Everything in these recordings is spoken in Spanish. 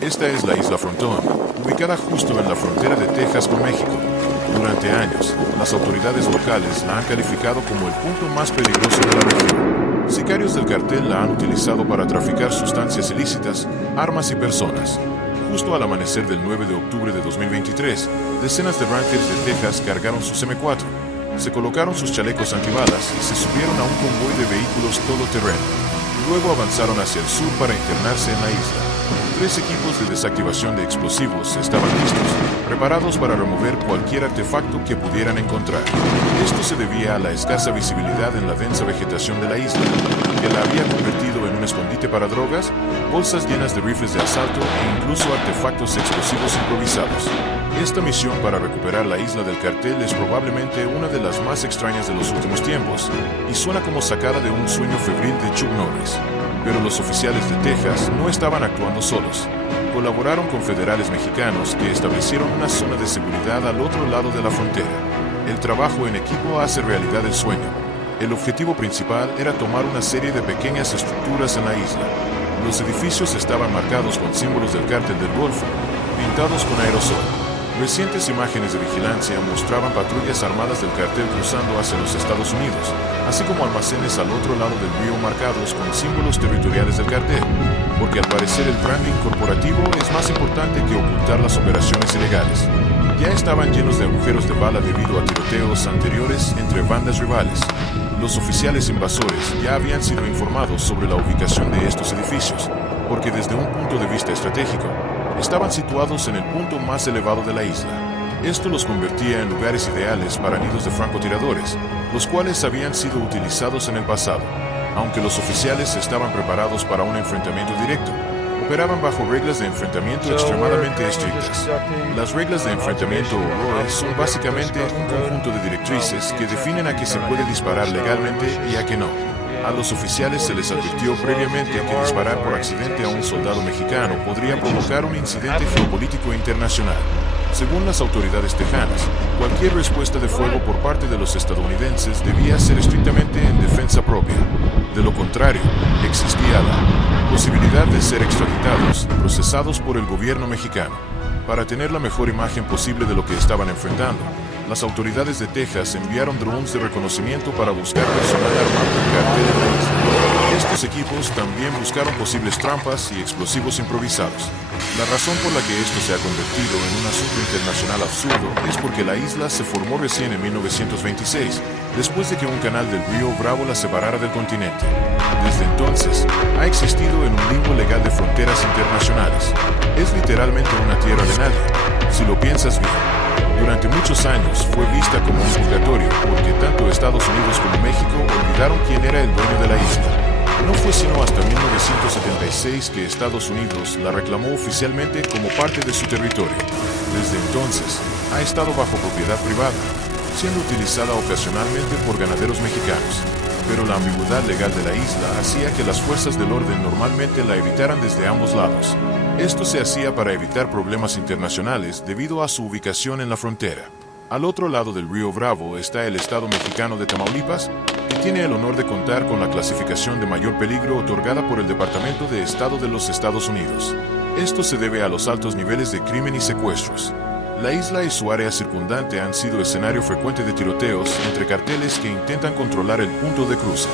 Esta es la isla Frontón, ubicada justo en la frontera de Texas con México. Durante años, las autoridades locales la han calificado como el punto más peligroso de la región. Sicarios del cartel la han utilizado para traficar sustancias ilícitas, armas y personas. Justo al amanecer del 9 de octubre de 2023, decenas de Rangers de Texas cargaron sus M4, se colocaron sus chalecos antibalas y se subieron a un convoy de vehículos todoterreno. Luego avanzaron hacia el sur para internarse en la isla. 3 equipos de desactivación de explosivos estaban listos, preparados para remover cualquier artefacto que pudieran encontrar. Esto se debía a la escasa visibilidad en la densa vegetación de la isla, que la había convertido en un escondite para drogas, bolsas llenas de rifles de asalto e incluso artefactos explosivos improvisados. Esta misión para recuperar la isla del cartel es probablemente una de las más extrañas de los últimos tiempos, y suena como sacada de un sueño febril de Chuck Norris. Pero los oficiales de Texas no estaban actuando solos. Colaboraron con federales mexicanos que establecieron una zona de seguridad al otro lado de la frontera. El trabajo en equipo hace realidad el sueño. El objetivo principal era tomar una serie de pequeñas estructuras en la isla. Los edificios estaban marcados con símbolos del Cártel del Golfo, pintados con aerosol. Recientes imágenes de vigilancia mostraban patrullas armadas del cartel cruzando hacia los Estados Unidos, así como almacenes al otro lado del río marcados con símbolos territoriales del cartel, porque al parecer el branding corporativo es más importante que ocultar las operaciones ilegales. Ya estaban llenos de agujeros de bala debido a tiroteos anteriores entre bandas rivales. Los oficiales invasores ya habían sido informados sobre la ubicación de estos edificios, porque desde un punto de vista estratégico, estaban situados en el punto más elevado de la isla. Esto los convertía en lugares ideales para nidos de francotiradores, los cuales habían sido utilizados en el pasado. Aunque los oficiales estaban preparados para un enfrentamiento directo, operaban bajo reglas de enfrentamiento extremadamente estrictas. Las reglas de enfrentamiento o ROE son básicamente un conjunto de directrices que definen a qué se puede disparar legalmente y a qué no. A los oficiales se les advirtió previamente que disparar por accidente a un soldado mexicano podría provocar un incidente geopolítico internacional. Según las autoridades tejanas, cualquier respuesta de fuego por parte de los estadounidenses debía ser estrictamente en defensa propia. De lo contrario, existía la posibilidad de ser extraditados y procesados por el gobierno mexicano. Para tener la mejor imagen posible de lo que estaban enfrentando, las autoridades de Texas enviaron drones de reconocimiento para buscar personal armado del cartel en la isla. Estos equipos también buscaron posibles trampas y explosivos improvisados. La razón por la que esto se ha convertido en un asunto internacional absurdo es porque la isla se formó recién en 1926, después de que un canal del río Bravo la separara del continente. Desde entonces, ha existido en un limbo legal de fronteras internacionales. Es literalmente una tierra de nadie, si lo piensas bien. Durante muchos años fue vista como un purgatorio porque tanto Estados Unidos como México olvidaron quién era el dueño de la isla. No fue sino hasta 1976 que Estados Unidos la reclamó oficialmente como parte de su territorio. Desde entonces, ha estado bajo propiedad privada, siendo utilizada ocasionalmente por ganaderos mexicanos. Pero la ambigüedad legal de la isla hacía que las fuerzas del orden normalmente la evitaran desde ambos lados. Esto se hacía para evitar problemas internacionales debido a su ubicación en la frontera. Al otro lado del río Bravo está el estado mexicano de Tamaulipas, que tiene el honor de contar con la clasificación de mayor peligro otorgada por el Departamento de Estado de los Estados Unidos. Esto se debe a los altos niveles de crimen y secuestros. La isla y su área circundante han sido escenario frecuente de tiroteos entre carteles que intentan controlar el punto de cruce.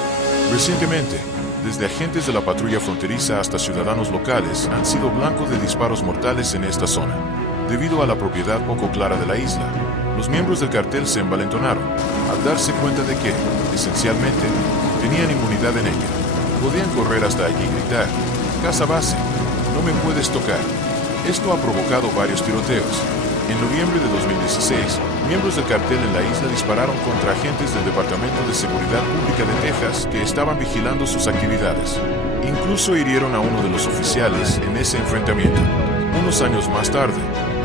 Recientemente, desde agentes de la patrulla fronteriza hasta ciudadanos locales han sido blanco de disparos mortales en esta zona. Debido a la propiedad poco clara de la isla, los miembros del cartel se envalentonaron al darse cuenta de que, esencialmente, tenían inmunidad en ella. Podían correr hasta allí y gritar: "Casa base, no me puedes tocar". Esto ha provocado varios tiroteos. En noviembre de 2016, miembros del cartel en la isla dispararon contra agentes del Departamento de Seguridad Pública de Texas que estaban vigilando sus actividades. Incluso hirieron a uno de los oficiales en ese enfrentamiento. Unos años más tarde,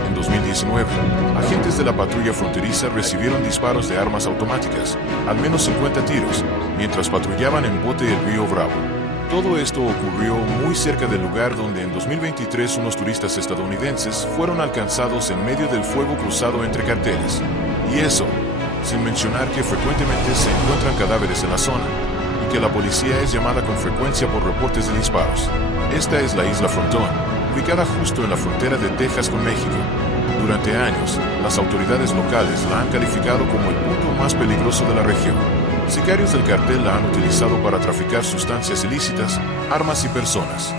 en 2019, agentes de la patrulla fronteriza recibieron disparos de armas automáticas, al menos 50 tiros, mientras patrullaban en bote el río Bravo. Todo esto ocurrió muy cerca del lugar donde en 2023 unos turistas estadounidenses fueron alcanzados en medio del fuego cruzado entre carteles. Y eso, sin mencionar que frecuentemente se encuentran cadáveres en la zona, y que la policía es llamada con frecuencia por reportes de disparos. Esta es la isla Frontón, ubicada justo en la frontera de Texas con México. Durante años, las autoridades locales la han calificado como el punto más peligroso de la región. Sicarios del cartel la han utilizado para traficar sustancias ilícitas, armas y personas.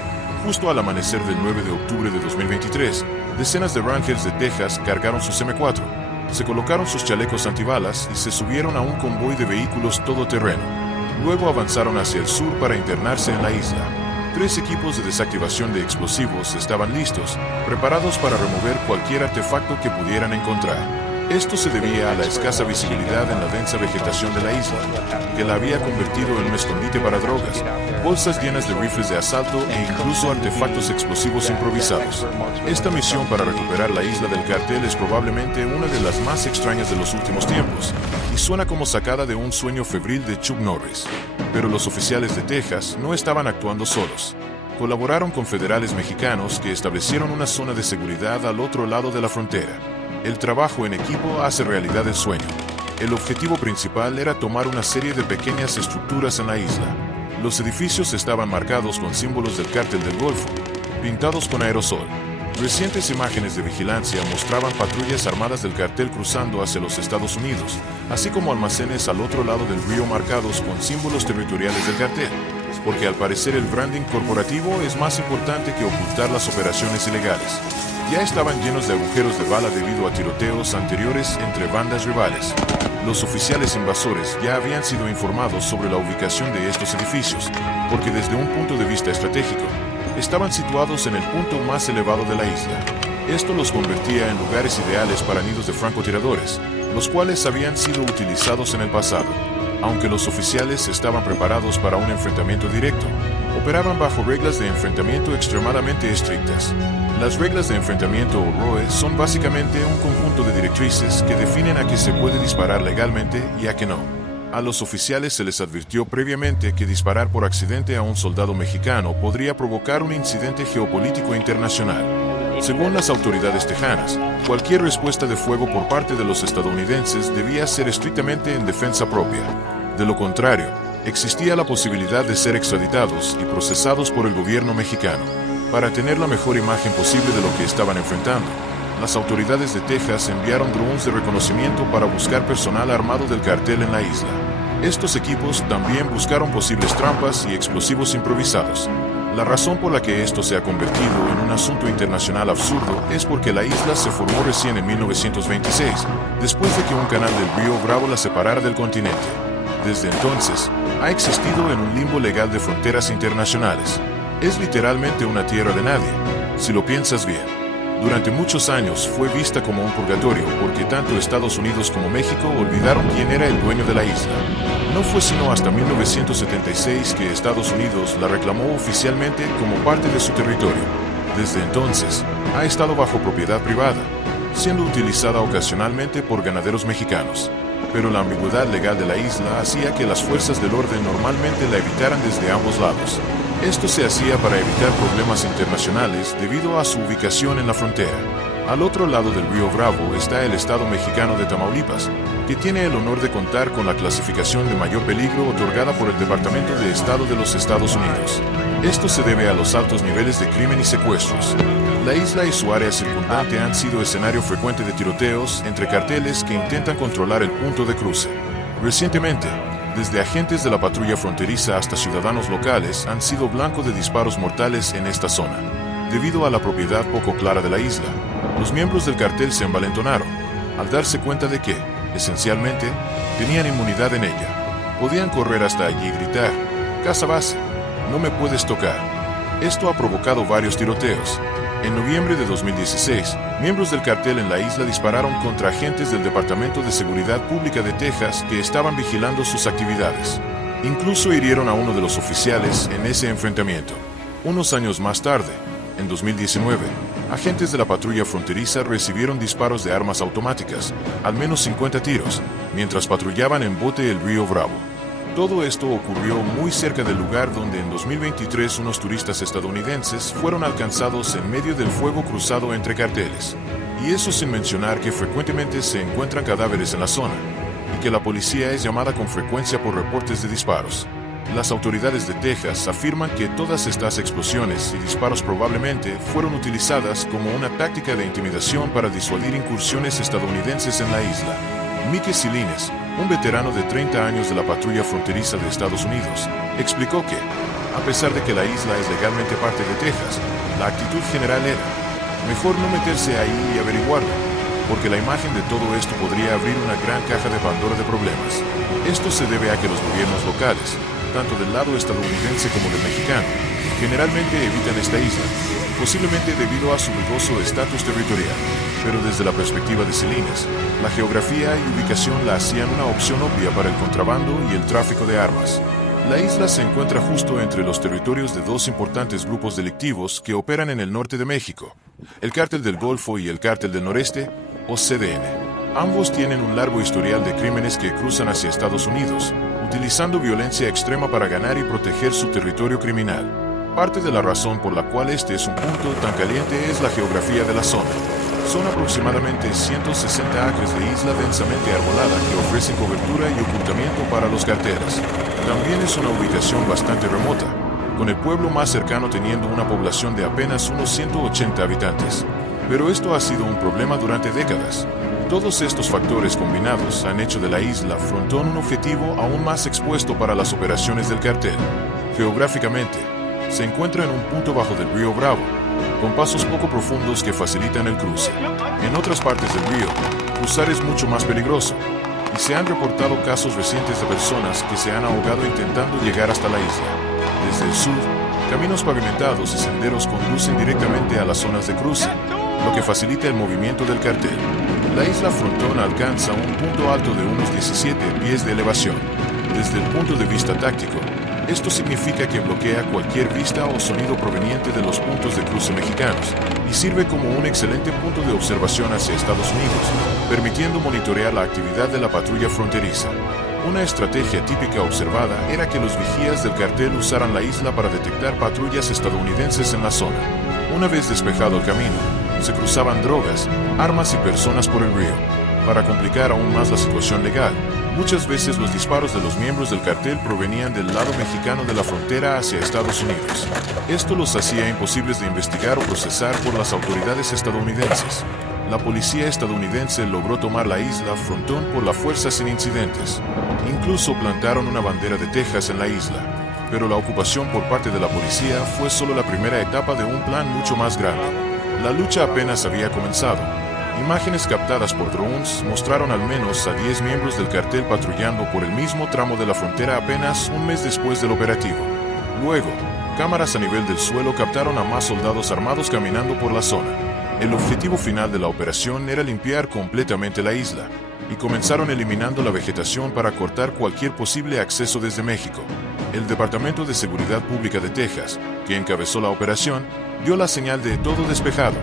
Justo al amanecer del 9 de octubre de 2023, decenas de Rangers de Texas cargaron sus M4, se colocaron sus chalecos antibalas y se subieron a un convoy de vehículos todoterreno. Luego avanzaron hacia el sur para internarse en la isla. 3 equipos de desactivación de explosivos estaban listos, preparados para remover cualquier artefacto que pudieran encontrar. Esto se debía a la escasa visibilidad en la densa vegetación de la isla, que la había convertido en un escondite para drogas, bolsas llenas de rifles de asalto e incluso artefactos explosivos improvisados. Esta misión para recuperar la isla del cartel es probablemente una de las más extrañas de los últimos tiempos, y suena como sacada de un sueño febril de Chuck Norris. Pero los oficiales de Texas no estaban actuando solos. Colaboraron con federales mexicanos que establecieron una zona de seguridad al otro lado de la frontera. El trabajo en equipo hace realidad el sueño. El objetivo principal era tomar una serie de pequeñas estructuras en la isla. Los edificios estaban marcados con símbolos del Cártel del Golfo, pintados con aerosol. Recientes imágenes de vigilancia mostraban patrullas armadas del cartel cruzando hacia los Estados Unidos, así como almacenes al otro lado del río marcados con símbolos territoriales del cartel, porque al parecer el branding corporativo es más importante que ocultar las operaciones ilegales. Ya estaban llenos de agujeros de bala debido a tiroteos anteriores entre bandas rivales. Los oficiales invasores ya habían sido informados sobre la ubicación de estos edificios, porque desde un punto de vista estratégico, estaban situados en el punto más elevado de la isla. Esto los convertía en lugares ideales para nidos de francotiradores, los cuales habían sido utilizados en el pasado. Aunque los oficiales estaban preparados para un enfrentamiento directo, operaban bajo reglas de enfrentamiento extremadamente estrictas. Las reglas de enfrentamiento o ROE son básicamente un conjunto de directrices que definen a qué se puede disparar legalmente y a qué no. A los oficiales se les advirtió previamente que disparar por accidente a un soldado mexicano podría provocar un incidente geopolítico internacional. Según las autoridades tejanas, cualquier respuesta de fuego por parte de los estadounidenses debía ser estrictamente en defensa propia. De lo contrario, existía la posibilidad de ser extraditados y procesados por el gobierno mexicano. Para tener la mejor imagen posible de lo que estaban enfrentando, las autoridades de Texas enviaron drones de reconocimiento para buscar personal armado del cartel en la isla. Estos equipos también buscaron posibles trampas y explosivos improvisados. La razón por la que esto se ha convertido en un asunto internacional absurdo es porque la isla se formó recién en 1926, después de que un canal del río Bravo la separara del continente. Desde entonces, ha existido en un limbo legal de fronteras internacionales. Es literalmente una tierra de nadie, si lo piensas bien. Durante muchos años fue vista como un purgatorio porque tanto Estados Unidos como México olvidaron quién era el dueño de la isla. No fue sino hasta 1976 que Estados Unidos la reclamó oficialmente como parte de su territorio. Desde entonces, ha estado bajo propiedad privada, siendo utilizada ocasionalmente por ganaderos mexicanos. Pero la ambigüedad legal de la isla hacía que las fuerzas del orden normalmente la evitaran desde ambos lados. Esto se hacía para evitar problemas internacionales debido a su ubicación en la frontera. Al otro lado del río Bravo está el estado mexicano de Tamaulipas, que tiene el honor de contar con la clasificación de mayor peligro otorgada por el Departamento de Estado de los Estados Unidos. Esto se debe a los altos niveles de crimen y secuestros. La isla y su área circundante han sido escenario frecuente de tiroteos entre carteles que intentan controlar el punto de cruce. Recientemente, desde agentes de la patrulla fronteriza hasta ciudadanos locales han sido blanco de disparos mortales en esta zona. Debido a la propiedad poco clara de la isla, los miembros del cartel se envalentonaron, al darse cuenta de que, esencialmente, tenían inmunidad en ella. Podían correr hasta allí y gritar: "Casa base, no me puedes tocar". Esto ha provocado varios tiroteos. En noviembre de 2016, miembros del cartel en la isla dispararon contra agentes del Departamento de Seguridad Pública de Texas que estaban vigilando sus actividades. Incluso hirieron a uno de los oficiales en ese enfrentamiento. Unos años más tarde, en 2019, agentes de la patrulla fronteriza recibieron disparos de armas automáticas, al menos 50 tiros, mientras patrullaban en bote el río Bravo. Todo esto ocurrió muy cerca del lugar donde en 2023 unos turistas estadounidenses fueron alcanzados en medio del fuego cruzado entre carteles. Y eso sin mencionar que frecuentemente se encuentran cadáveres en la zona, y que la policía es llamada con frecuencia por reportes de disparos. Las autoridades de Texas afirman que todas estas explosiones y disparos probablemente fueron utilizadas como una táctica de intimidación para disuadir incursiones estadounidenses en la isla. Mike Silines, un veterano de 30 años de la patrulla fronteriza de Estados Unidos, explicó que, a pesar de que la isla es legalmente parte de Texas, la actitud general era, mejor no meterse ahí y averiguarlo, porque la imagen de todo esto podría abrir una gran caja de Pandora de problemas. Esto se debe a que los gobiernos locales, tanto del lado estadounidense como del mexicano, generalmente evitan esta isla, posiblemente debido a su dudoso estatus territorial. Pero desde la perspectiva de Silines, la geografía y ubicación la hacían una opción obvia para el contrabando y el tráfico de armas. La isla se encuentra justo entre los territorios de dos importantes grupos delictivos que operan en el norte de México, el Cártel del Golfo y el Cártel del Noreste, o CDN. Ambos tienen un largo historial de crímenes que cruzan hacia Estados Unidos, utilizando violencia extrema para ganar y proteger su territorio criminal. Parte de la razón por la cual este es un punto tan caliente es la geografía de la zona. Son aproximadamente 160 acres de isla densamente arbolada que ofrecen cobertura y ocultamiento para los carteles. También es una ubicación bastante remota, con el pueblo más cercano teniendo una población de apenas unos 180 habitantes. Pero esto ha sido un problema durante décadas. Todos estos factores combinados han hecho de la isla Frontón un objetivo aún más expuesto para las operaciones del cartel. Geográficamente, se encuentra en un punto bajo del río Bravo, con pasos poco profundos que facilitan el cruce. En otras partes del río, cruzar es mucho más peligroso, y se han reportado casos recientes de personas que se han ahogado intentando llegar hasta la isla. Desde el sur, caminos pavimentados y senderos conducen directamente a las zonas de cruce, lo que facilita el movimiento del cartel. La isla Frontón alcanza un punto alto de unos 17 pies de elevación. Desde el punto de vista táctico, esto significa que bloquea cualquier vista o sonido proveniente de los puntos de cruce mexicanos y sirve como un excelente punto de observación hacia Estados Unidos, permitiendo monitorear la actividad de la patrulla fronteriza. Una estrategia típica observada era que los vigías del cartel usaran la isla para detectar patrullas estadounidenses en la zona. Una vez despejado el camino, se cruzaban drogas, armas y personas por el río. Para complicar aún más la situación legal, muchas veces los disparos de los miembros del cartel provenían del lado mexicano de la frontera hacia Estados Unidos. Esto los hacía imposibles de investigar o procesar por las autoridades estadounidenses. La policía estadounidense logró tomar la isla Frontón por la fuerza sin incidentes. Incluso plantaron una bandera de Texas en la isla. Pero la ocupación por parte de la policía fue solo la primera etapa de un plan mucho más grande. La lucha apenas había comenzado. Imágenes captadas por drones mostraron al menos a 10 miembros del cartel patrullando por el mismo tramo de la frontera apenas un mes después del operativo. Luego, cámaras a nivel del suelo captaron a más soldados armados caminando por la zona. El objetivo final de la operación era limpiar completamente la isla, y comenzaron eliminando la vegetación para cortar cualquier posible acceso desde México. El Departamento de Seguridad Pública de Texas, que encabezó la operación, dio la señal de todo despejado,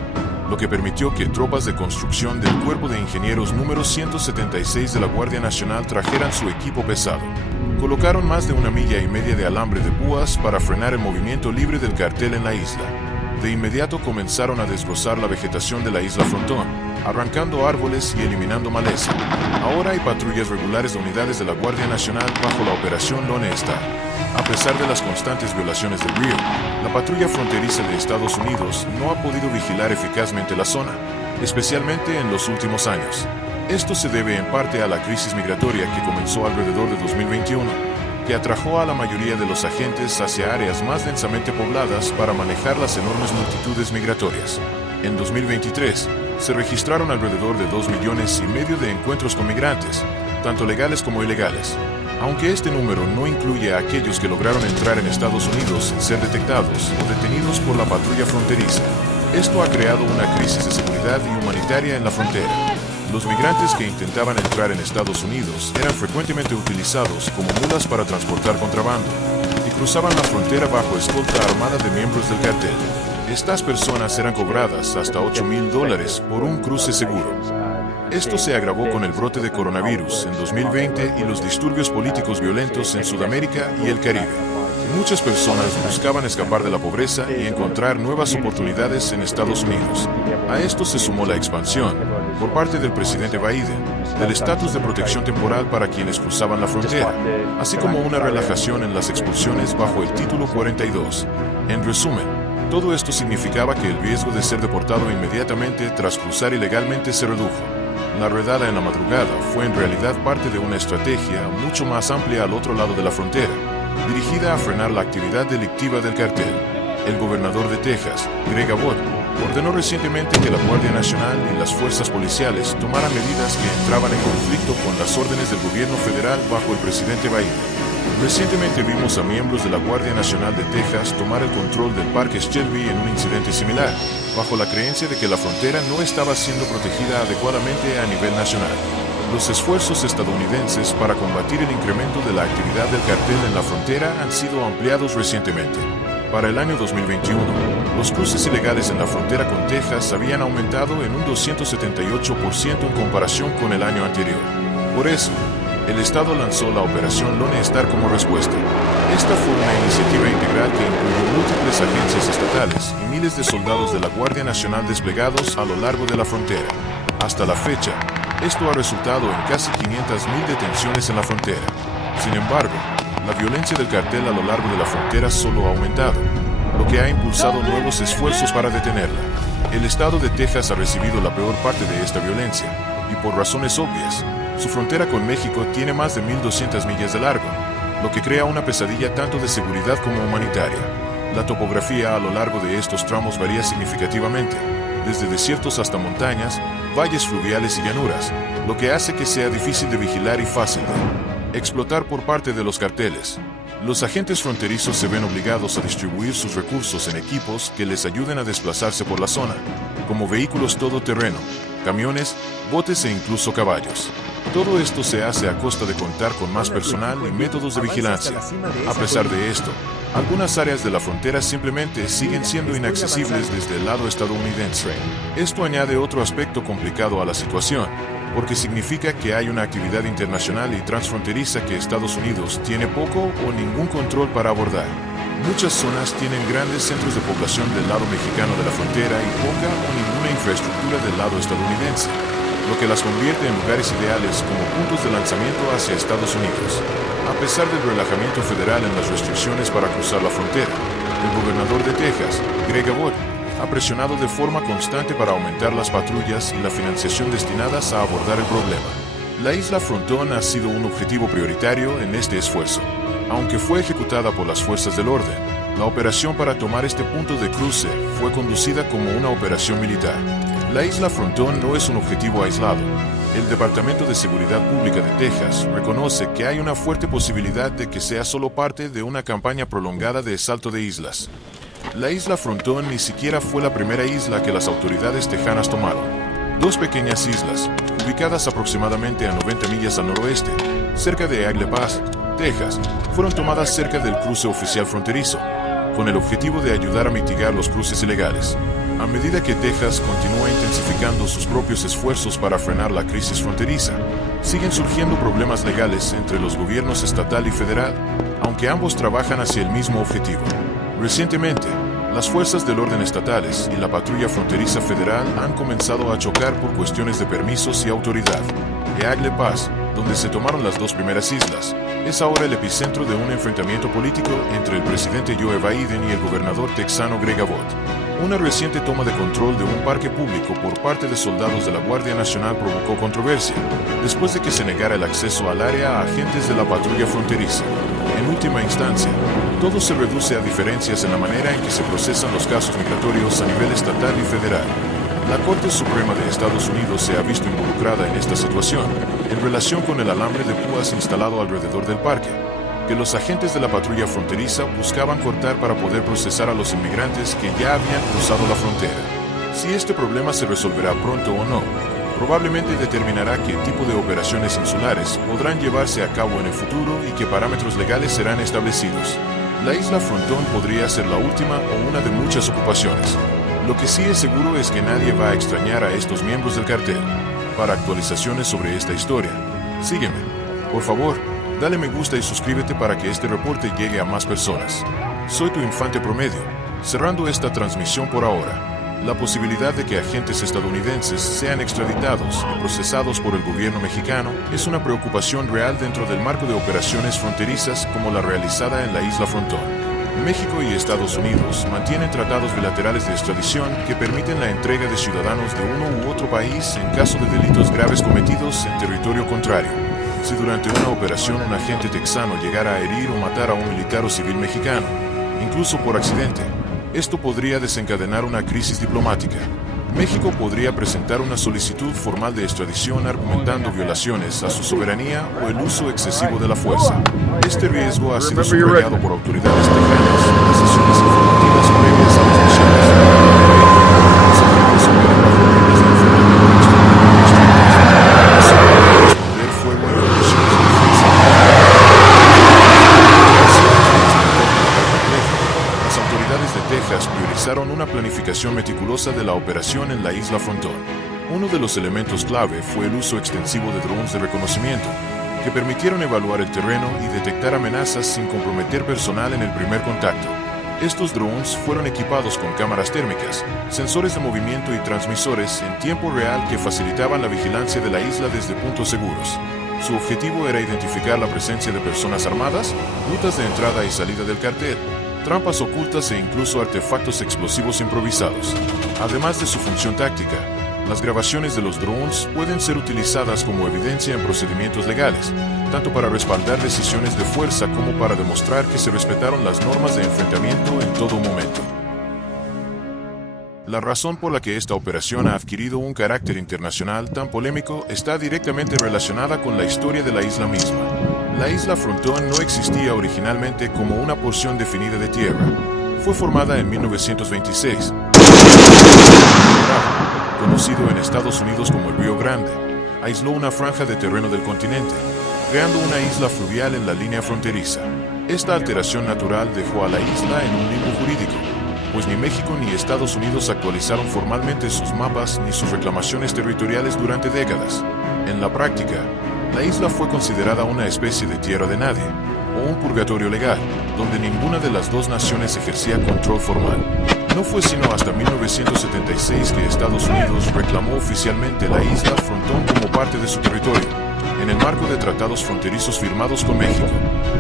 lo que permitió que tropas de construcción del Cuerpo de Ingenieros número 176 de la Guardia Nacional trajeran su equipo pesado. Colocaron más de 1,5 millas de alambre de púas para frenar el movimiento libre del cartel en la isla. De inmediato comenzaron a desbrozar la vegetación de la isla Frontón, arrancando árboles y eliminando maleza. Ahora hay patrullas regulares de unidades de la Guardia Nacional bajo la Operación Lone Star. A pesar de las constantes violaciones del río, la patrulla fronteriza de Estados Unidos no ha podido vigilar eficazmente la zona, especialmente en los últimos años. Esto se debe en parte a la crisis migratoria que comenzó alrededor de 2021, que atrajo a la mayoría de los agentes hacia áreas más densamente pobladas para manejar las enormes multitudes migratorias. En 2023, se registraron alrededor de 2,5 millones de encuentros con migrantes, tanto legales como ilegales. Aunque este número no incluye a aquellos que lograron entrar en Estados Unidos sin ser detectados o detenidos por la patrulla fronteriza. Esto ha creado una crisis de seguridad y humanitaria en la frontera. Los migrantes que intentaban entrar en Estados Unidos eran frecuentemente utilizados como mulas para transportar contrabando y cruzaban la frontera bajo escolta armada de miembros del cartel. Estas personas eran cobradas hasta $8,000 por un cruce seguro. Esto se agravó con el brote de coronavirus en 2020 y los disturbios políticos violentos en Sudamérica y el Caribe. Muchas personas buscaban escapar de la pobreza y encontrar nuevas oportunidades en Estados Unidos. A esto se sumó la expansión, por parte del presidente Biden, del estatus de protección temporal para quienes cruzaban la frontera, así como una relajación en las expulsiones bajo el Título 42. En resumen, todo esto significaba que el riesgo de ser deportado inmediatamente tras cruzar ilegalmente se redujo. La redada en la madrugada fue en realidad parte de una estrategia mucho más amplia al otro lado de la frontera, dirigida a frenar la actividad delictiva del cartel. El gobernador de Texas, Greg Abbott, ordenó recientemente que la Guardia Nacional y las fuerzas policiales tomaran medidas que entraban en conflicto con las órdenes del gobierno federal bajo el presidente Biden. Recientemente vimos a miembros de la Guardia Nacional de Texas tomar el control del Parque Shelby en un incidente similar, bajo la creencia de que la frontera no estaba siendo protegida adecuadamente a nivel nacional. Los esfuerzos estadounidenses para combatir el incremento de la actividad del cartel en la frontera han sido ampliados recientemente. Para el año 2021, los cruces ilegales en la frontera con Texas habían aumentado en un 278% en comparación con el año anterior. Por eso, el Estado lanzó la Operación Lone Star como respuesta. Esta fue una iniciativa integral que incluyó múltiples agencias estatales y miles de soldados de la Guardia Nacional desplegados a lo largo de la frontera. Hasta la fecha, esto ha resultado en casi 500,000 detenciones en la frontera. Sin embargo, la violencia del cartel a lo largo de la frontera solo ha aumentado, lo que ha impulsado nuevos esfuerzos para detenerla. El estado de Texas ha recibido la peor parte de esta violencia, y por razones obvias, su frontera con México tiene más de 1,200 millas de largo, lo que crea una pesadilla tanto de seguridad como humanitaria. La topografía a lo largo de estos tramos varía significativamente, desde desiertos hasta montañas, valles fluviales y llanuras, lo que hace que sea difícil de vigilar y fácil de explotar por parte de los carteles. Los agentes fronterizos se ven obligados a distribuir sus recursos en equipos que les ayuden a desplazarse por la zona, como vehículos todoterreno, camiones, botes e incluso caballos. Todo esto se hace a costa de contar con más personal y métodos de vigilancia. A pesar de esto, algunas áreas de la frontera simplemente siguen siendo inaccesibles desde el lado estadounidense. Esto añade otro aspecto complicado a la situación, porque significa que hay una actividad internacional y transfronteriza que Estados Unidos tiene poco o ningún control para abordar. Muchas zonas tienen grandes centros de población del lado mexicano de la frontera y poca o ninguna infraestructura del lado estadounidense, lo que las convierte en lugares ideales como puntos de lanzamiento hacia Estados Unidos. A pesar del relajamiento federal en las restricciones para cruzar la frontera, el gobernador de Texas, Greg Abbott, ha presionado de forma constante para aumentar las patrullas y la financiación destinadas a abordar el problema. La isla Frontón ha sido un objetivo prioritario en este esfuerzo. Aunque fue ejecutada por las fuerzas del orden, la operación para tomar este punto de cruce fue conducida como una operación militar. La isla Frontón no es un objetivo aislado. El Departamento de Seguridad Pública de Texas reconoce que hay una fuerte posibilidad de que sea solo parte de una campaña prolongada de asalto de islas. La isla Frontón ni siquiera fue la primera isla que las autoridades tejanas tomaron. Dos pequeñas islas, ubicadas aproximadamente a 90 millas al noroeste, cerca de Eagle Pass, Texas, fueron tomadas cerca del cruce oficial fronterizo, con el objetivo de ayudar a mitigar los cruces ilegales. A medida que Texas continúa intensificando sus propios esfuerzos para frenar la crisis fronteriza, siguen surgiendo problemas legales entre los gobiernos estatal y federal, aunque ambos trabajan hacia el mismo objetivo. Recientemente, las fuerzas del orden estatales y la patrulla fronteriza federal han comenzado a chocar por cuestiones de permisos y autoridad. Eagle Pass, donde se tomaron las dos primeras islas, es ahora el epicentro de un enfrentamiento político entre el presidente Joe Biden y el gobernador texano Greg Abbott. Una reciente toma de control de un parque público por parte de soldados de la Guardia Nacional provocó controversia, después de que se negara el acceso al área a agentes de la patrulla fronteriza. En última instancia, todo se reduce a diferencias en la manera en que se procesan los casos migratorios a nivel estatal y federal. La Corte Suprema de Estados Unidos se ha visto involucrada en esta situación, en relación con el alambre de púas instalado alrededor del parque, que los agentes de la patrulla fronteriza buscaban cortar para poder procesar a los inmigrantes que ya habían cruzado la frontera. Si este problema se resolverá pronto o no, probablemente determinará qué tipo de operaciones insulares podrán llevarse a cabo en el futuro y qué parámetros legales serán establecidos. La isla Frontón podría ser la última o una de muchas ocupaciones. Lo que sí es seguro es que nadie va a extrañar a estos miembros del cartel. Para actualizaciones sobre esta historia, sígueme, por favor. Dale me gusta y suscríbete para que este reporte llegue a más personas. Soy tu infante promedio, cerrando esta transmisión por ahora. La posibilidad de que agentes estadounidenses sean extraditados y procesados por el gobierno mexicano es una preocupación real dentro del marco de operaciones fronterizas como la realizada en la isla Frontón. México y Estados Unidos mantienen tratados bilaterales de extradición que permiten la entrega de ciudadanos de uno u otro país en caso de delitos graves cometidos en territorio contrario. Si durante una operación un agente texano llegara a herir o matar a un militar o civil mexicano, incluso por accidente, esto podría desencadenar una crisis diplomática. México podría presentar una solicitud formal de extradición argumentando violaciones a su soberanía o el uso excesivo de la fuerza. Este riesgo ha sido subrayado por autoridades tejanas en las sesiones informativas previas a las misiones. Los agentes operan bajo reglas de información extraordinaria. Así podrán responder fuego en condiciones de defensa. Las autoridades de Texas priorizaron una planificación meticulosa de la operación en la isla Frontón. Uno de los elementos clave fue el uso extensivo de drones de reconocimiento, que permitieron evaluar el terreno y detectar amenazas sin comprometer personal en el primer contacto. Estos drones fueron equipados con cámaras térmicas, sensores de movimiento y transmisores en tiempo real que facilitaban la vigilancia de la isla desde puntos seguros. Su objetivo era identificar la presencia de personas armadas, rutas de entrada y salida del cartel, trampas ocultas e incluso artefactos explosivos improvisados. Además de su función táctica, las grabaciones de los drones pueden ser utilizadas como evidencia en procedimientos legales, tanto para respaldar decisiones de fuerza como para demostrar que se respetaron las normas de enfrentamiento en todo momento. La razón por la que esta operación ha adquirido un carácter internacional tan polémico está directamente relacionada con la historia de la isla misma. La isla Frontón no existía originalmente como una porción definida de tierra. Fue formada en 1926. Conocido en Estados Unidos como el Río Grande, aisló una franja de terreno del continente, creando una isla fluvial en la línea fronteriza. Esta alteración natural dejó a la isla en un limbo jurídico, pues ni México ni Estados Unidos actualizaron formalmente sus mapas ni sus reclamaciones territoriales durante décadas. En la práctica, la isla fue considerada una especie de tierra de nadie, o un purgatorio legal, donde ninguna de las dos naciones ejercía control formal. No fue sino hasta 1976 que Estados Unidos reclamó oficialmente la isla Frontón como parte de su territorio, en el marco de tratados fronterizos firmados con México.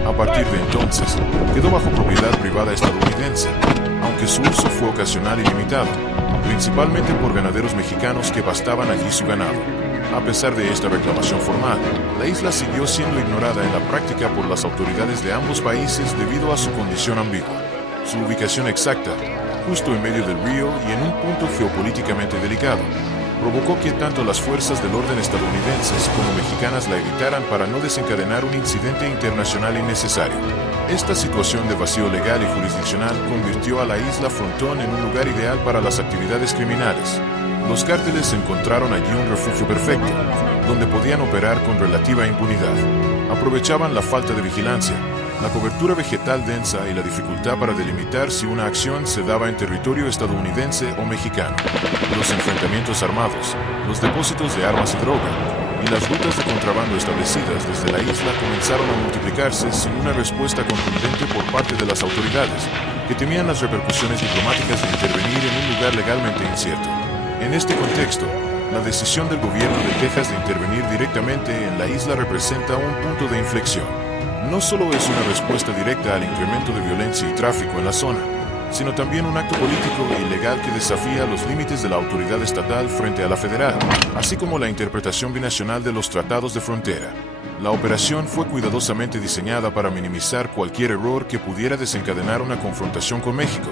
A partir de entonces, quedó bajo propiedad privada estadounidense, aunque su uso fue ocasional y limitado, principalmente por ganaderos mexicanos que pastaban allí su ganado. A pesar de esta reclamación formal, la isla siguió siendo ignorada en la práctica por las autoridades de ambos países debido a su condición ambigua. Su ubicación exacta, justo en medio del río y en un punto geopolíticamente delicado, provocó que tanto las fuerzas del orden estadounidenses como mexicanas la evitaran para no desencadenar un incidente internacional innecesario. Esta situación de vacío legal y jurisdiccional convirtió a la isla Frontón en un lugar ideal para las actividades criminales. Los cárteles encontraron allí un refugio perfecto, donde podían operar con relativa impunidad. Aprovechaban la falta de vigilancia, la cobertura vegetal densa y la dificultad para delimitar si una acción se daba en territorio estadounidense o mexicano. Los enfrentamientos armados, los depósitos de armas y droga, y las rutas de contrabando establecidas desde la isla comenzaron a multiplicarse sin una respuesta contundente por parte de las autoridades, que temían las repercusiones diplomáticas de intervenir en un lugar legalmente incierto. En este contexto, la decisión del gobierno de Texas de intervenir directamente en la isla representa un punto de inflexión. No solo es una respuesta directa al incremento de violencia y tráfico en la zona, sino también un acto político e ilegal que desafía los límites de la autoridad estatal frente a la federal, así como la interpretación binacional de los tratados de frontera. La operación fue cuidadosamente diseñada para minimizar cualquier error que pudiera desencadenar una confrontación con México,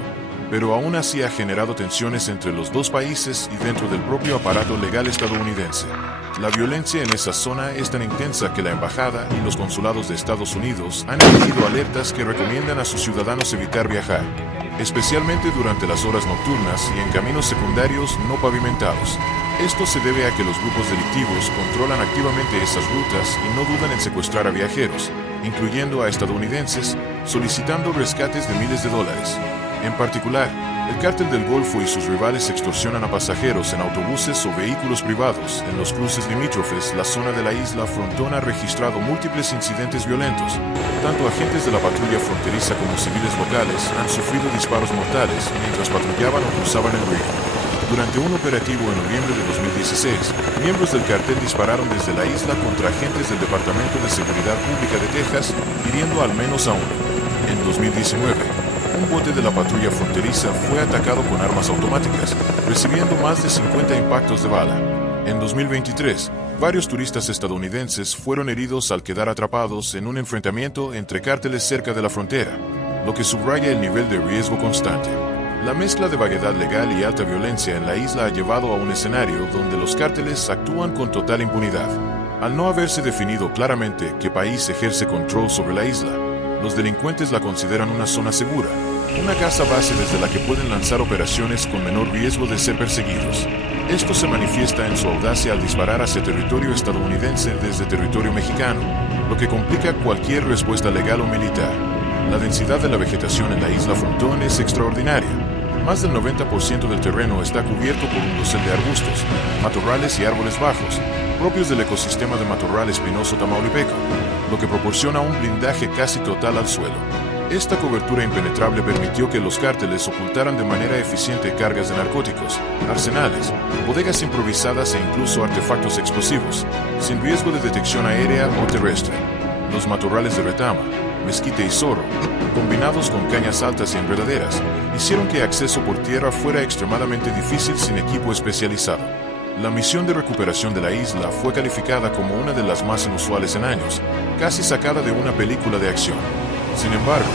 pero aún así ha generado tensiones entre los dos países y dentro del propio aparato legal estadounidense. La violencia en esa zona es tan intensa que la embajada y los consulados de Estados Unidos han emitido alertas que recomiendan a sus ciudadanos evitar viajar, especialmente durante las horas nocturnas y en caminos secundarios no pavimentados. Esto se debe a que los grupos delictivos controlan activamente esas rutas y no dudan en secuestrar a viajeros, incluyendo a estadounidenses, solicitando rescates de miles de dólares. En particular, El Cártel del Golfo y sus rivales extorsionan a pasajeros en autobuses o vehículos privados. En los cruces limítrofes, la zona de la isla Frontón ha registrado múltiples incidentes violentos. Tanto agentes de la patrulla fronteriza como civiles locales han sufrido disparos mortales mientras patrullaban o cruzaban el río. Durante un operativo en noviembre de 2016, miembros del cartel dispararon desde la isla contra agentes del Departamento de Seguridad Pública de Texas, hiriendo al menos a uno. En 2019, un bote de la patrulla fronteriza fue atacado con armas automáticas, recibiendo más de 50 impactos de bala. En 2023, varios turistas estadounidenses fueron heridos al quedar atrapados en un enfrentamiento entre cárteles cerca de la frontera, lo que subraya el nivel de riesgo constante. La mezcla de vaguedad legal y alta violencia en la isla ha llevado a un escenario donde los cárteles actúan con total impunidad. Al no haberse definido claramente qué país ejerce control sobre la isla, los delincuentes la consideran una zona segura, una casa base desde la que pueden lanzar operaciones con menor riesgo de ser perseguidos. Esto se manifiesta en su audacia al disparar hacia territorio estadounidense desde territorio mexicano, lo que complica cualquier respuesta legal o militar. La densidad de la vegetación en la isla Frontón es extraordinaria. Más del 90% del terreno está cubierto por un dosel de arbustos, matorrales y árboles bajos, propios del ecosistema de matorral espinoso tamaulipeco, lo que proporciona un blindaje casi total al suelo. Esta cobertura impenetrable permitió que los cárteles ocultaran de manera eficiente cargas de narcóticos, arsenales, bodegas improvisadas e incluso artefactos explosivos, sin riesgo de detección aérea o terrestre. Los matorrales de retama, mezquite y zorro, combinados con cañas altas y enredaderas, hicieron que acceso por tierra fuera extremadamente difícil sin equipo especializado. La misión de recuperación de la isla fue calificada como una de las más inusuales en años, casi sacada de una película de acción. Sin embargo,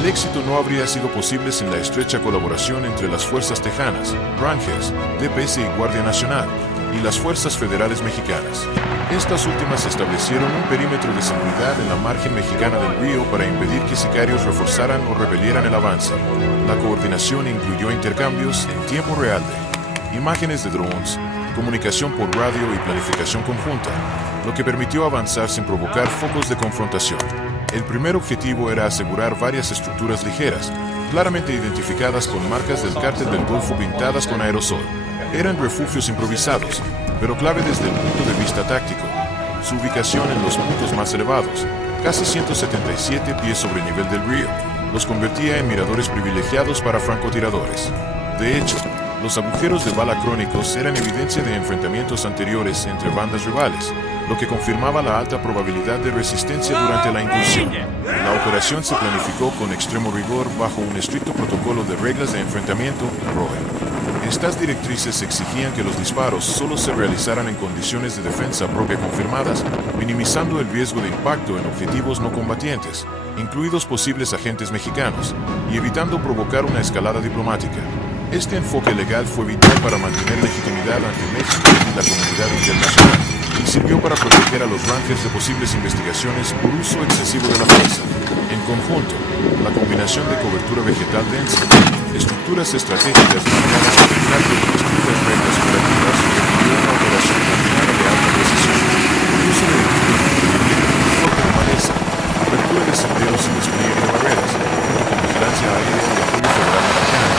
el éxito no habría sido posible sin la estrecha colaboración entre las fuerzas tejanas, Rangers, DPS y Guardia Nacional, y las fuerzas federales mexicanas. Estas últimas establecieron un perímetro de seguridad en la margen mexicana del río para impedir que sicarios reforzaran o repelieran el avance. La coordinación incluyó intercambios en tiempo real de imágenes de drones, comunicación por radio y planificación conjunta, lo que permitió avanzar sin provocar focos de confrontación. El primer objetivo era asegurar varias estructuras ligeras, claramente identificadas con marcas del Cártel del Golfo pintadas con aerosol. Eran refugios improvisados, pero clave desde el punto de vista táctico. Su ubicación en los puntos más elevados, casi 177 pies sobre el nivel del río, los convertía en miradores privilegiados para francotiradores. De hecho, los agujeros de bala crónicos eran evidencia de enfrentamientos anteriores entre bandas rivales, lo que confirmaba la alta probabilidad de resistencia durante la incursión. La operación se planificó con extremo rigor bajo un estricto protocolo de reglas de enfrentamiento, ROE. Estas directrices exigían que los disparos solo se realizaran en condiciones de defensa propia confirmadas, minimizando el riesgo de impacto en objetivos no combatientes, incluidos posibles agentes mexicanos, y evitando provocar una escalada diplomática. Este enfoque legal fue vital para mantener legitimidad ante México y la comunidad internacional, y sirvió para proteger a los Rangers de posibles investigaciones por uso excesivo de la fuerza. En conjunto, la combinación de cobertura vegetal densa, estructuras estratégicas diseñadas por el cártel y estrictas reglas operativas requirió una operación coordinada de alta precisión. El uso de equipos de mantenimiento, corte de maleza, apertura de senderos y despliegue de barreras, junto con vigilancia aérea y apoyo federal mexicano,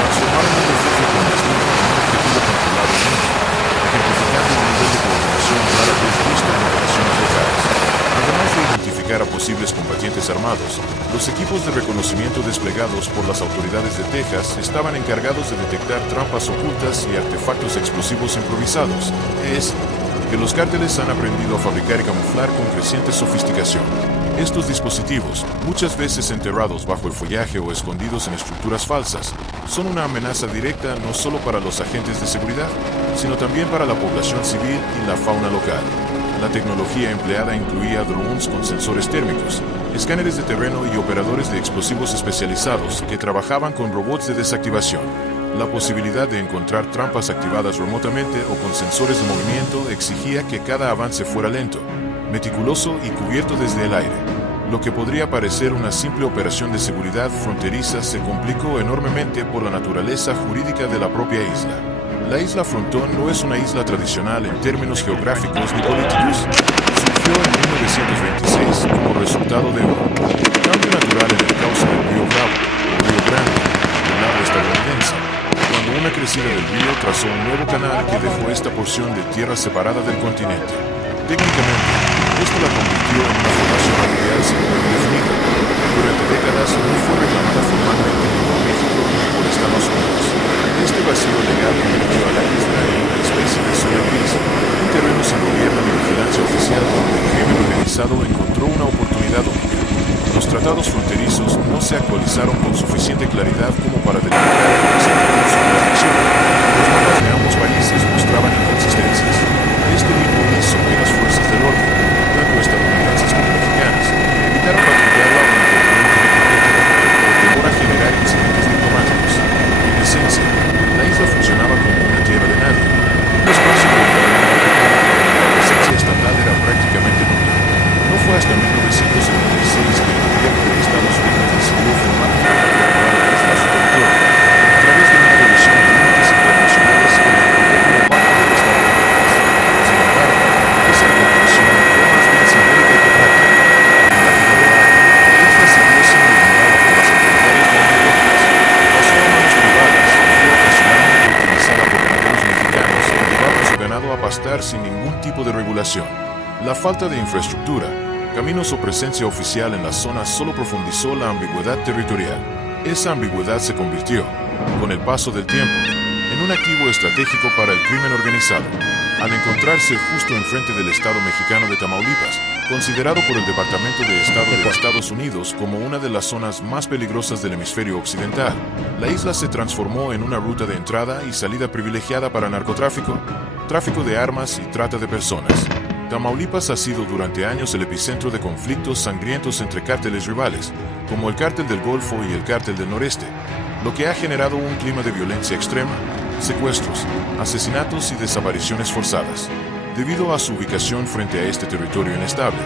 transformaron un refugio clandestino en un objetivo controlado en uso, ejemplificando un nivel de coordinación rara vez visto en operaciones locales. Además de identificar a posibles combatientes armados, los equipos de reconocimiento desplegados por las autoridades de Texas estaban encargados de detectar trampas ocultas y artefactos explosivos improvisados. Es que los cárteles han aprendido a fabricar y camuflar con creciente sofisticación. Estos dispositivos, muchas veces enterrados bajo el follaje o escondidos en estructuras falsas, son una amenaza directa no solo para los agentes de seguridad, sino también para la población civil y la fauna local. La tecnología empleada incluía drones con sensores térmicos, escáneres de terreno y operadores de explosivos especializados que trabajaban con robots de desactivación. La posibilidad de encontrar trampas activadas remotamente o con sensores de movimiento exigía que cada avance fuera lento, meticuloso y cubierto desde el aire. Lo que podría parecer una simple operación de seguridad fronteriza se complicó enormemente por la naturaleza jurídica de la propia isla. La isla Frontón no es una isla tradicional en términos geográficos ni políticos. Surgió en 1926 como resultado de un cambio natural en el cauce del río Bravo, o Río Grande, del lado estadounidense, cuando una crecida del río trazó un nuevo canal que dejó esta porción de tierra separada del continente. Técnicamente, esto la convirtió en una formación aluvial segura y definida. Durante décadas no fue reclamada formalmente ni por México ni por Estados Unidos. Este vacío legal convirtió a la isla en una especie de zona gris, un terreno sin gobierno ni vigilancia oficial donde el crimen organizado encontró una oportunidad única. Los tratados fronterizos no se actualizaron con suficiente claridad como para delimitar exactamente su jurisdicción. Los mapas de ambos países mostraban inconsistencias. Este limbo hizo que las fuerzas del orden, tanto estadounidenses como mexicanas, evitaron patrullarla o intervenir directamente por temor a generar incidentes diplomáticos. En esencia, la isla funcionaba como una tierra de nadie, un espacio donde la presencia estatal era prácticamente nula. No fue hasta 1976 que el gobierno de Estados Unidos decidió formalmente incorporar la isla a su territorio, a través de una revisión de límites internacionales que la incorporó como parte del Estado de Texas. Sin embargo, esa incorporación fue más bien simbólica que práctica. En la vida real, la isla siguió siendo ignorada por las autoridades gubernamentales, pasó a manos privadas y fue ocasionalmente utilizada por ganaderos mexicanos que llevaban su ganado a pastar sin ningún tipo de regulación. La falta de infraestructura, caminos o presencia oficial en la zona solo profundizó la ambigüedad territorial. Esa ambigüedad se convirtió, con el paso del tiempo, en un activo estratégico para el crimen organizado. Al encontrarse justo enfrente del estado mexicano de Tamaulipas, considerado por el Departamento de Estado de Estados Unidos como una de las zonas más peligrosas del hemisferio occidental, la isla se transformó en una ruta de entrada y salida privilegiada para narcotráfico, tráfico de armas y trata de personas. Tamaulipas ha sido durante años el epicentro de conflictos sangrientos entre cárteles rivales, como el Cártel del Golfo y el Cártel del Noreste, lo que ha generado un clima de violencia extrema, secuestros, asesinatos y desapariciones forzadas. Debido a su ubicación frente a este territorio inestable,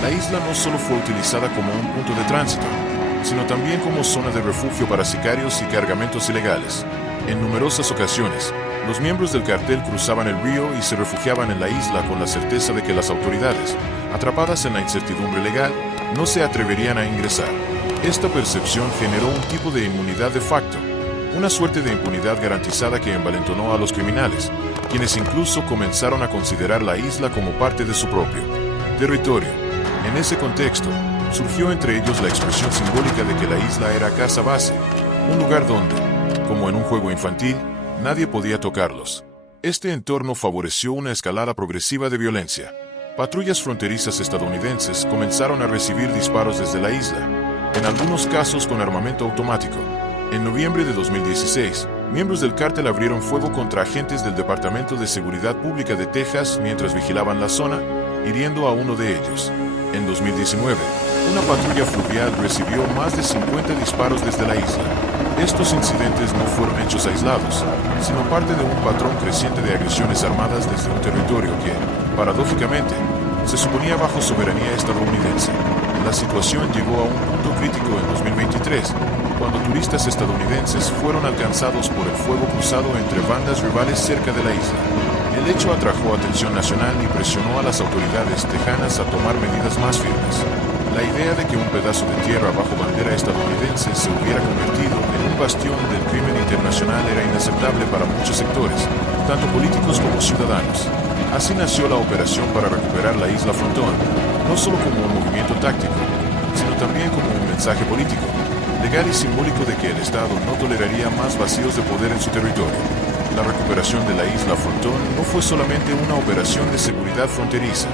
la isla no solo fue utilizada como un punto de tránsito, sino también como zona de refugio para sicarios y cargamentos ilegales. En numerosas ocasiones, los miembros del cartel cruzaban el río y se refugiaban en la isla con la certeza de que las autoridades, atrapadas en la incertidumbre legal, no se atreverían a ingresar. Esta percepción generó un tipo de inmunidad de facto, una suerte de impunidad garantizada que envalentonó a los criminales, quienes incluso comenzaron a considerar la isla como parte de su propio territorio. En ese contexto, surgió entre ellos la expresión simbólica de que la isla era casa base, un lugar donde, como en un juego infantil, nadie podía tocarlos. Este entorno favoreció una escalada progresiva de violencia. Patrullas fronterizas estadounidenses comenzaron a recibir disparos desde la isla, en algunos casos con armamento automático. En noviembre de 2016, miembros del cártel abrieron fuego contra agentes del Departamento de Seguridad Pública de Texas mientras vigilaban la zona, hiriendo a uno de ellos. En 2019, una patrulla fluvial recibió más de 50 disparos desde la isla. Estos incidentes no fueron hechos aislados, sino parte de un patrón creciente de agresiones armadas desde un territorio que, paradójicamente, se suponía bajo soberanía estadounidense. La situación llegó a un punto crítico en 2023, cuando turistas estadounidenses fueron alcanzados por el fuego cruzado entre bandas rivales cerca de la isla. El hecho atrajo atención nacional y presionó a las autoridades tejanas a tomar medidas más firmes. La idea de que un pedazo de tierra bajo bandera estadounidense se hubiera convertido en un bastión del crimen internacional era inaceptable para muchos sectores, tanto políticos como ciudadanos. Así nació la operación para recuperar la isla Frontón, no solo como un movimiento táctico, sino también como un mensaje político, legal y simbólico de que el Estado no toleraría más vacíos de poder en su territorio. La recuperación de la isla Frontón no fue solamente una operación de seguridad fronteriza,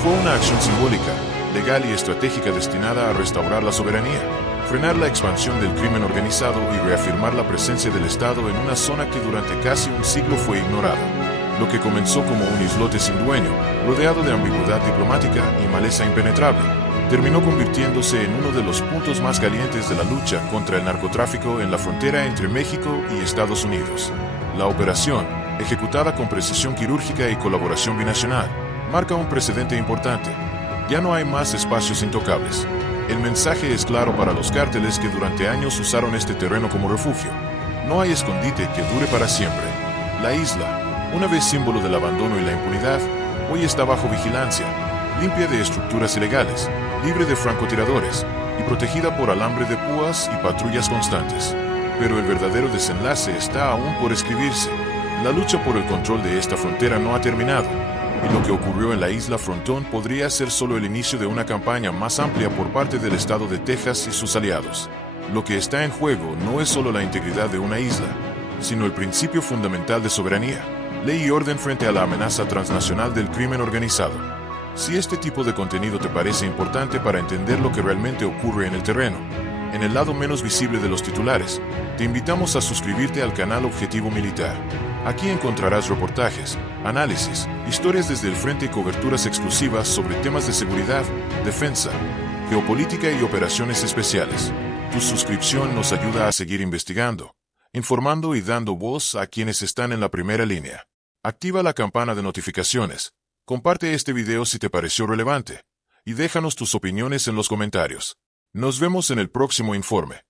fue una acción simbólica, legal y estratégica destinada a restaurar la soberanía, frenar la expansión del crimen organizado y reafirmar la presencia del Estado en una zona que durante casi un siglo fue ignorada. Lo que comenzó como un islote sin dueño, rodeado de ambigüedad diplomática y maleza impenetrable, terminó convirtiéndose en uno de los puntos más calientes de la lucha contra el narcotráfico en la frontera entre México y Estados Unidos. La operación, ejecutada con precisión quirúrgica y colaboración binacional, marca un precedente importante. Ya no hay más espacios intocables. El mensaje es claro para los cárteles que durante años usaron este terreno como refugio. No hay escondite que dure para siempre. La isla, una vez símbolo del abandono y la impunidad, hoy está bajo vigilancia, limpia de estructuras ilegales, libre de francotiradores y protegida por alambre de púas y patrullas constantes. Pero el verdadero desenlace está aún por escribirse. La lucha por el control de esta frontera no ha terminado, y lo que ocurrió en la isla Frontón podría ser solo el inicio de una campaña más amplia por parte del estado de Texas y sus aliados. Lo que está en juego no es solo la integridad de una isla, sino el principio fundamental de soberanía, ley y orden frente a la amenaza transnacional del crimen organizado. Si este tipo de contenido te parece importante para entender lo que realmente ocurre en el terreno, en el lado menos visible de los titulares, te invitamos a suscribirte al canal Objetivo Militar. Aquí encontrarás reportajes, análisis, historias desde el frente y coberturas exclusivas sobre temas de seguridad, defensa, geopolítica y operaciones especiales. Tu suscripción nos ayuda a seguir investigando, informando y dando voz a quienes están en la primera línea. Activa la campana de notificaciones, comparte este video si te pareció relevante, y déjanos tus opiniones en los comentarios. Nos vemos en el próximo informe.